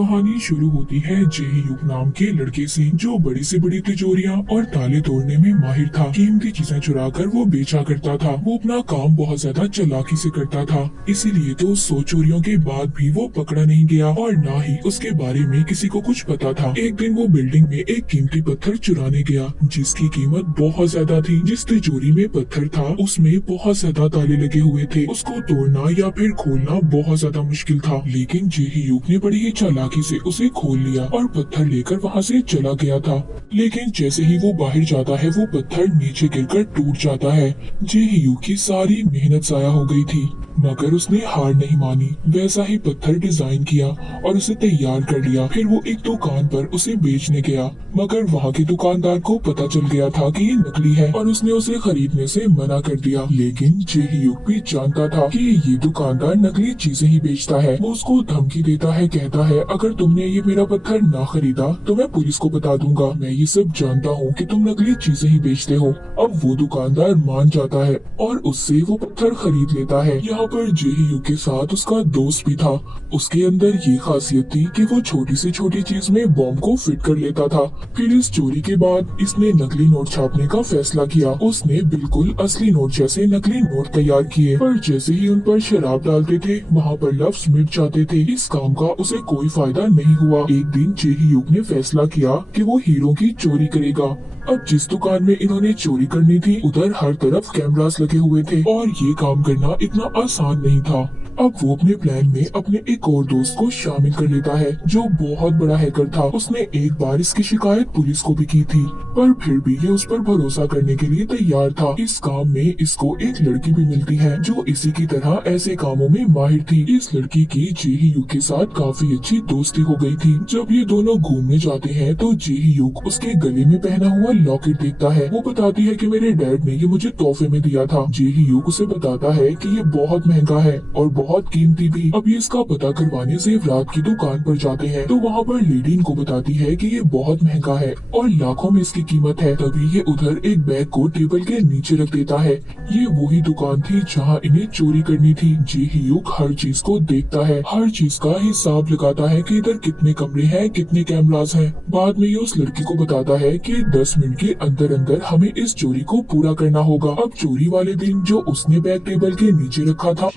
कहानी शुरू होती है जेहीयूक नाम के लड़के से, जो बड़ी से बड़ी तिजोरियां और ताले तोड़ने में माहिर था। कीमती चीजें चुराकर वो बेचा करता था। वो अपना काम बहुत ज्यादा चालाकी से करता था, इसीलिए तो 100 चोरियों के बाद भी वो पकड़ा नहीं गया और ना ही उसके बारे में किसी को कुछ पता था। एक दिन वो बिल्डिंग में एक कीमती पत्थर चुराने गया, जिसकी कीमत बहुत ज्यादा थी। जिस तिजोरी में पत्थर था उसमें बहुत ज्यादा ताले लगे हुए थे। उसको तोड़ना या फिर खोलना बहुत ज्यादा मुश्किल था, लेकिन जेहीयूक ने बड़ी ही चालाकी से उसे खोल लिया और पत्थर लेकर वहाँ से चला गया था। लेकिन जैसे ही वो बाहर जाता है वो पत्थर नीचे गिरकर टूट जाता है। जेहीयूक की सारी मेहनत जाया हो गई थी, मगर उसने हार नहीं मानी। वैसा ही पत्थर डिजाइन किया और उसे तैयार कर लिया। फिर वो एक दुकान पर उसे बेचने गया, मगर वहाँ के दुकानदार को पता चल गया था कि ये नकली है और उसने उसे खरीदने से मना कर दिया। लेकिन जेहीयूक भी जानता था कि ये दुकानदार नकली चीजें ही बेचता है। वो उसको धमकी देता है, कहता है अगर तुमने ये मेरा पत्थर ना खरीदा तो मैं पुलिस को बता दूंगा। मैं ये सब जानता हूँ कि तुम नकली चीजें ही बेचते हो। अब वो दुकानदार मान जाता है और उससे वो पत्थर खरीद लेता है। यहाँ पर जेहीयूक के साथ उसका दोस्त भी था। उसके अंदर ये खासियत थी कि वो छोटी से छोटी चीज में बॉम्ब को फिट कर लेता था। फिर इस चोरी के बाद इसने नकली नोट छापने का फैसला किया। उसने बिल्कुल असली नोट जैसे नकली नोट तैयार किए, पर जैसे ही उन पर शराब डालते थे वहाँ पर लफ्ज मिट जाते थे। इस काम का उसे कोई फायदा नहीं हुआ। एक दिन जेहीयूक ने फैसला किया कि वो हीरो की चोरी करेगा। अब जिस दुकान में इन्होंने चोरी करनी थी उधर हर तरफ कैमरास लगे हुए थे और ये काम करना इतना आसान नहीं था। अब वो अपने प्लान में अपने एक और दोस्त को शामिल कर लेता है, जो बहुत बड़ा हैकर था। उसने एक बार इसकी शिकायत पुलिस को भी की थी, पर फिर भी ये उस पर भरोसा करने के लिए तैयार था। इस काम में इसको एक लड़की भी मिलती है, जो इसी की तरह ऐसे कामों में माहिर थी। इस लड़की की जेहीयूक के साथ काफी अच्छी दोस्ती हो गई थी। जब ये दोनों घूमने जाते हैं तो जेहीयूक उसके गले में पहना हुआ लॉकेट देखता है। वो बताती है कि मेरे डैड ने ये मुझे तोहफे में दिया था। जेहीयूक उसे बताता है कि ये बहुत महंगा है और बहुत कीमती भी। अब ये इसका पता करवाने जेवरात की दुकान पर जाते हैं तो वहाँ पर लेडी इनको बताती है कि ये बहुत महंगा है और लाखों में इसकी कीमत है। तभी ये उधर एक बैग को टेबल के नीचे रख देता है। ये वही दुकान थी जहाँ इन्हें चोरी करनी थी। जेहीयूक हर चीज को देखता है, हर चीज का हिसाब लगाता है कि इधर कितने कमरे हैं, कितने कैमरास हैं। बाद में ये उस लड़की को बताता है कि 10 मिनट के अंदर अंदर हमें इस चोरी को पूरा करना होगा। अब चोरी वाले दिन जो उसने बैग टेबल के नीचे रखा था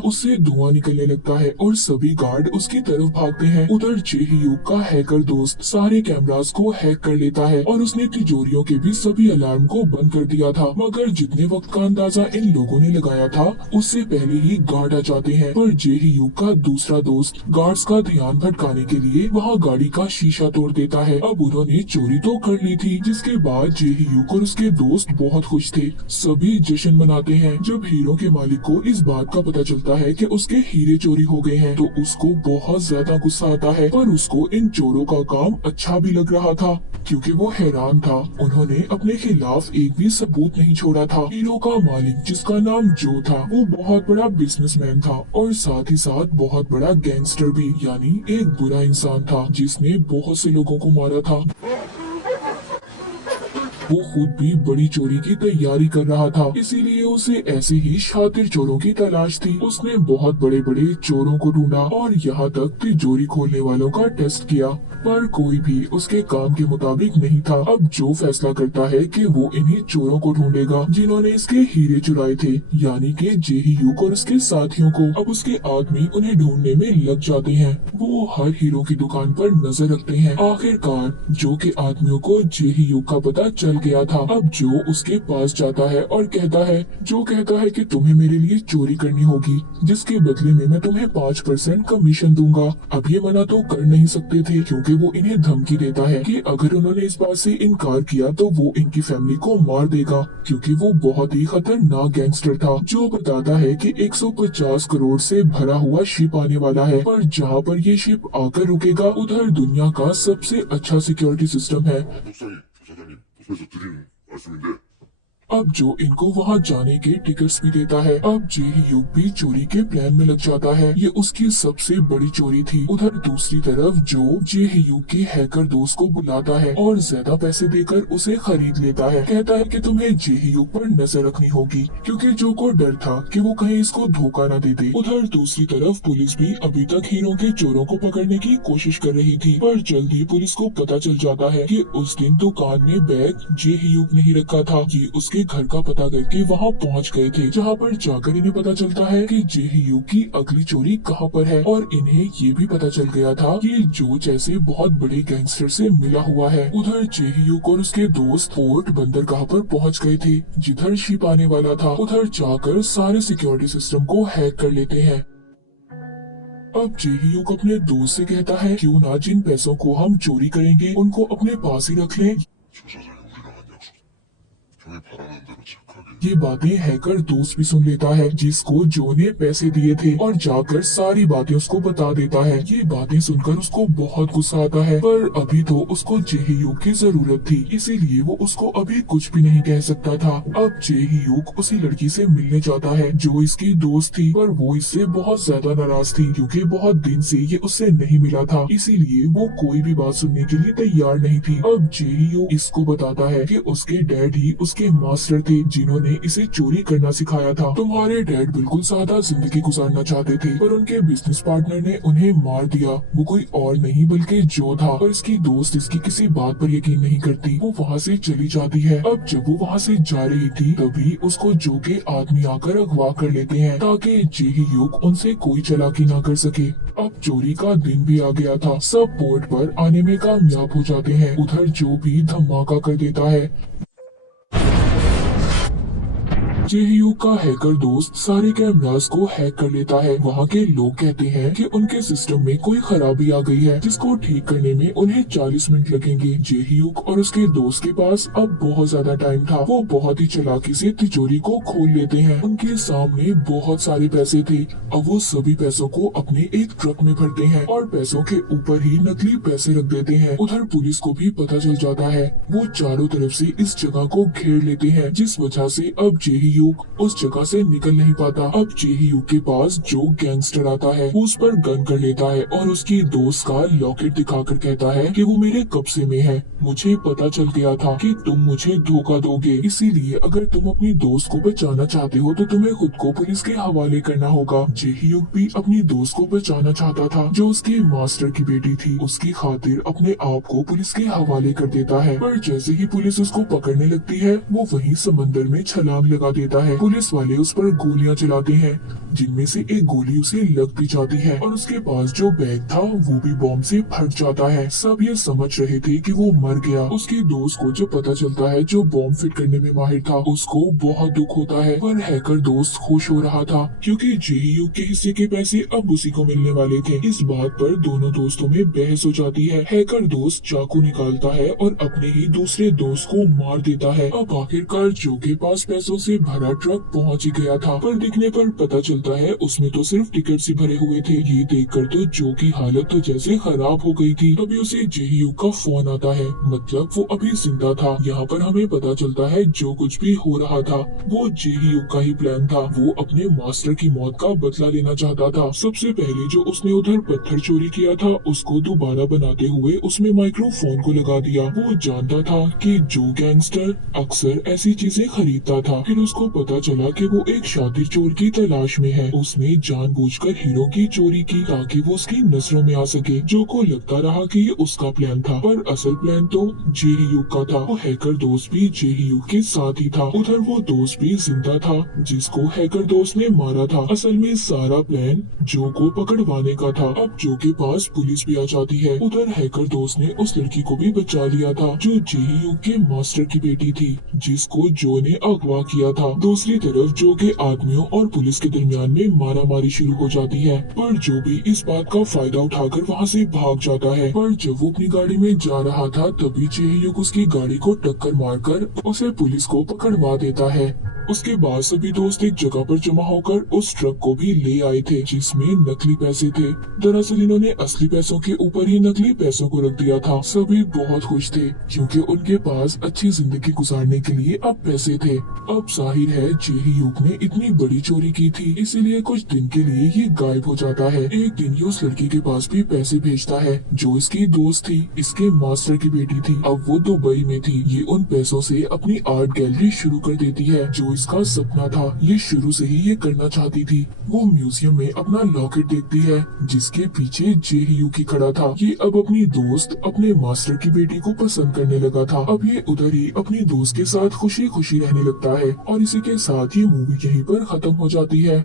उससे धुआं निकलने लगता है और सभी गार्ड उसकी तरफ भागते हैं। उधर जेहीयूक का हैकर दोस्त सारे कैमरास को हैक कर लेता है और उसने तिजोरियों के भी सभी अलार्म को बंद कर दिया था। मगर जितने वक्त का अंदाजा इन लोगों ने लगाया था उससे पहले ही गार्ड आ जाते हैं। पर जेहीयूक का दूसरा दोस्त गार्ड्स का ध्यान भटकाने के लिए वहाँ गाड़ी का शीशा तोड़ देता है। अब उन्होंने चोरी तो कर ली थी, जिसके बाद जेहीयूक और उसके दोस्त बहुत खुश थे। सभी जश्न मनाते हैं। जब हीरो के मालिक को इस बात का पता चलता है कि उसके हीरे चोरी हो गए हैं तो उसको बहुत ज्यादा गुस्सा आता है। पर उसको इन चोरों का काम अच्छा भी लग रहा था, क्योंकि वो हैरान था उन्होंने अपने खिलाफ एक भी सबूत नहीं छोड़ा था। हीरो का मालिक, जिसका नाम जो था, वो बहुत बड़ा बिजनेसमैन था और साथ ही साथ बहुत बड़ा गैंगस्टर भी, यानी एक बुरा इंसान था जिसने बहुत से लोगों को मारा था। वो खुद भी बड़ी चोरी की तैयारी कर रहा था, इसीलिए उसे ऐसे ही शातिर चोरों की तलाश थी। उसने बहुत बड़े बड़े चोरों को ढूंढा और यहाँ तक तिजोरी खोलने वालों का टेस्ट किया, पर कोई भी उसके काम के मुताबिक नहीं था। अब जो फैसला करता है कि वो इन्हीं चोरों को ढूंढेगा जिन्होंने इसके हीरे चुराए थे, यानी कि जेहीयूक और उसके साथियों को। अब उसके आदमी उन्हें ढूंढने में लग जाते हैं। वो हर हीरो की दुकान पर नजर रखते हैं। आखिरकार जो के आदमियों को जेहीयूक का पता चल गया था। अब जो उसके पास जाता है और कहता है कि तुम्हें मेरे लिए चोरी करनी होगी, जिसके बदले में मैं तुम्हें 5% कमीशन दूंगा। अब ये मना तो कर नहीं सकते थे, क्योंकि वो इन्हें धमकी देता है कि अगर उन्होंने इस बात से इनकार किया तो वो इनकी फैमिली को मार देगा, क्योंकि वो बहुत ही खतरनाक गैंगस्टर था। जो बताता है कि 150 करोड़ से भरा हुआ शिप आने वाला है, पर जहाँ पर ये शिप आकर रुकेगा उधर दुनिया का सबसे अच्छा सिक्योरिटी सिस्टम है। 목사님, 조사장님, 도서에서 드리는 말씀인데 अब जो इनको वहाँ जाने के टिकट्स भी देता है। अब जे ह्यूग भी चोरी के प्लान में लग जाता है। ये उसकी सबसे बड़ी चोरी थी। उधर दूसरी तरफ जो जे ह्यूग के हैकर दोस्त को बुलाता है और ज्यादा पैसे देकर उसे खरीद लेता है। कहता है कि तुम्हें जे ह्यूग पर नजर रखनी होगी, क्योंकि जो को डर था कि वो कहीं इसको धोखा न दे दे। उधर दूसरी तरफ पुलिस भी अभी तक हीरो के चोरों को पकड़ने की कोशिश कर रही थी, पर जल्द ही पुलिस को पता चल जाता है कि उस दिन दुकान में बैग जे ह्यूग नहीं रखा था। ये उसके घर का पता करके वहाँ पहुँच गए थे, जहाँ पर जाकर इन्हें पता चलता है कि जे ह्यूग की अगली चोरी कहाँ पर है। और इन्हें ये भी पता चल गया था कि जो जैसे बहुत बड़े गैंगस्टर से मिला हुआ है। उधर जे ह्यूग और उसके दोस्त फोर्ट बंदरगाह पर पहुँच गए थे, जिधर शिप आने वाला था। उधर जाकर सारे सिक्योरिटी सिस्टम को हैक कर लेते हैं। अब जे ह्यूग अपने दोस्त से कहता है, क्यों ना जिन पैसों को हम चोरी करेंगे उनको अपने पास ही रख लें। 조사장이 우리랑 한 약속. 형이 바라는 대로 착하게. ये बातें हैकर दोस्त भी सुन लेता है, जिसको जो ने पैसे दिए थे, और जाकर सारी बातें उसको बता देता है। ये बातें सुनकर उसको बहुत गुस्सा आता है, पर अभी तो उसको जे ह्यूग की जरूरत थी, इसीलिए वो उसको अभी कुछ भी नहीं कह सकता था। अब जे ह्यूग उसी लड़की से मिलने जाता है जो इसकी दोस्त थी, पर वो इससे बहुत ज्यादा नाराज थी, क्योंकि बहुत दिन से ये उससे नहीं मिला था, इसीलिए वो कोई भी बात सुनने के लिए तैयार नहीं थी। अब जे ह्यूग इसको बताता है कि उसके डैड ही उसके मास्टर थे, जिन्होंने इसे चोरी करना सिखाया था। तुम्हारे डैड बिल्कुल सादा जिंदगी गुजारना चाहते थे, पर उनके बिजनेस पार्टनर ने उन्हें मार दिया। वो कोई और नहीं बल्कि जो था, और इसकी दोस्त इसकी किसी बात पर यकीन नहीं करती। वो वहाँ से चली जाती है। अब जब वो वहाँ से जा रही थी, तभी उसको जो के आदमी आकर अगवा कर लेते हैं, ताकि जे ह्यूग उनसे कोई चालाकी ना कर सके। अब चोरी का दिन भी आ गया था। सब पोर्ट पर आने में कामयाब हो जाते हैं। उधर जो भी धमाका कर देता है। जे ह्यूग का हैकर दोस्त सारे कैमरास को हैक कर लेता है। वहाँ के लोग कहते हैं कि उनके सिस्टम में कोई खराबी आ गई है, जिसको ठीक करने में उन्हें 40 मिनट लगेंगे। जे ह्यूग और उसके दोस्त के पास अब बहुत ज्यादा टाइम था। वो बहुत ही चालाकी से तिजोरी को खोल लेते हैं। उनके सामने बहुत सारे पैसे थे। अब वो सभी पैसों को अपने एक ट्रक में भरते हैं और पैसों के ऊपर ही नकली पैसे रख देते हैं। उधर पुलिस को भी पता चल जाता है। वो चारों तरफ से इस जगह को घेर लेते हैं, जिस वजह से अब जे ह्यूग उस जगह से निकल नहीं पाता। अब जे ह्यूग के पास जो गैंगस्टर आता है, वो उस पर गन कर लेता है और उसकी दोस्त का लॉकेट दिखाकर कहता है कि वो मेरे कब्जे में है। मुझे पता चल गया था कि तुम मुझे धोखा दोगे, इसीलिए अगर तुम अपनी दोस्त को बचाना चाहते हो तो तुम्हें खुद को पुलिस के हवाले करना होगा। जे ह्यूग भी अपनी दोस्त को बचाना चाहता था, जो उसके मास्टर की बेटी थी। उसकी खातिर अपने आप को पुलिस के हवाले कर देता है, पर जैसे ही पुलिस उसको पकड़ने लगती है, वो वहीं समंदर में छलांग लगा देता है। पुलिस वाले उस पर गोलियां चलाते हैं, जिनमें से एक गोली उसे लग भी जाती है और उसके पास जो बैग था वो भी बॉम्ब से फट जाता है। सब ये समझ रहे थे कि वो मर गया। उसके दोस्त को जब पता चलता है, जो बॉम्ब फिट करने में माहिर था, उसको बहुत दुख होता है। पर हैकर दोस्त खुश हो रहा था, क्योंकि जे ह्यूग के हिस्से के पैसे अब उसी को मिलने वाले थे। इस बात पर दोनों दोस्तों में बहस हो जाती है। हैकर दोस्त चाकू निकालता है और अपने ही दूसरे दोस्त को मार देता है। अब आखिरकार जो के पास पैसों से भरा ट्रक पहुंच ही गया था, पर दिखने पर पता चलता है उसमें तो सिर्फ टिकट ही भरे हुए थे। ये देखकर तो जो की हालत तो जैसे खराब हो गई थी। तभी उसे जे ह्यूग का फोन आता है, मतलब वो अभी जिंदा था। यहाँ पर हमें पता चलता है जो कुछ भी हो रहा था वो जे ह्यूग का ही प्लान था। वो अपने मास्टर की मौत का बदला लेना चाहता था। सबसे पहले जो उसने उधर पत्थर चोरी किया था, उसको दोबारा बनाते हुए उसमें माइक्रोफोन को लगा दिया। वो जानता था कि जो गैंगस्टर अक्सर ऐसी चीजें खरीदता था। फिर उसको पता चला कि वो एक शातिर चोर की तलाश में है। उसने जानबूझकर हीरो की चोरी की ताकि वो उसकी नजरों में आ सके। जो को लगता रहा कि ये उसका प्लान था, पर असल प्लान तो जे ह्यूग का था। वो हैकर दोस्त भी जे ह्यूग के साथ ही था। उधर वो दोस्त भी जिंदा था, जिसको हैकर दोस्त ने मारा था। असल में सारा प्लान जो को पकड़वाने का था। अब जो के पास पुलिस भी आ जाती है। उधर हैकर दोस्त ने उस लड़की को भी बचा लिया था, जो जे ह्यूग के मास्टर की बेटी थी, जिसको जो ने अगवा किया था। दूसरी तरफ जो के आदमियों और पुलिस के दरमियान में मारामारी शुरू हो जाती है, पर जो भी इस बात का फायदा उठाकर वहाँ से भाग जाता है। पर जब वो अपनी गाड़ी में जा रहा था, तभी जे ह्यूग उसकी गाड़ी को टक्कर मारकर उसे पुलिस को पकड़वा देता है। उसके बाद सभी दोस्त एक जगह पर जमा होकर उस ट्रक को भी ले आए थे जिसमें नकली पैसे थे। दरअसल इन्होंने असली पैसों के ऊपर ही नकली पैसों को रख दिया था। सभी बहुत खुश थे क्योंकि उनके पास अच्छी जिंदगी गुजारने के लिए अब पैसे थे। अब जाहिर है जे-hyuk ने इतनी बड़ी चोरी की थी, इसीलिए कुछ दिन के लिए ये गायब हो जाता है। एक दिन ये उस लड़की के पास भी पैसे भेजता है जो इसकी दोस्त थी, इसके मास्टर की बेटी थी। अब वो दुबई में थी। ये उन पैसों से अपनी आर्ट गैलरी शुरू कर देती है जो इसका सपना था। ये शुरू से ही ये करना चाहती थी। वो म्यूजियम में अपना लॉकेट देखती है जिसके पीछे जे-hyuk ही खड़ा था। ये अब अपनी दोस्त अपने मास्टर की बेटी को पसंद करने लगा था। अब ये उधर ही अपनी दोस्त के साथ खुशी खुशी रहने लगता है और इसी के साथ ये मूवी यहीं पर खत्म हो जाती है।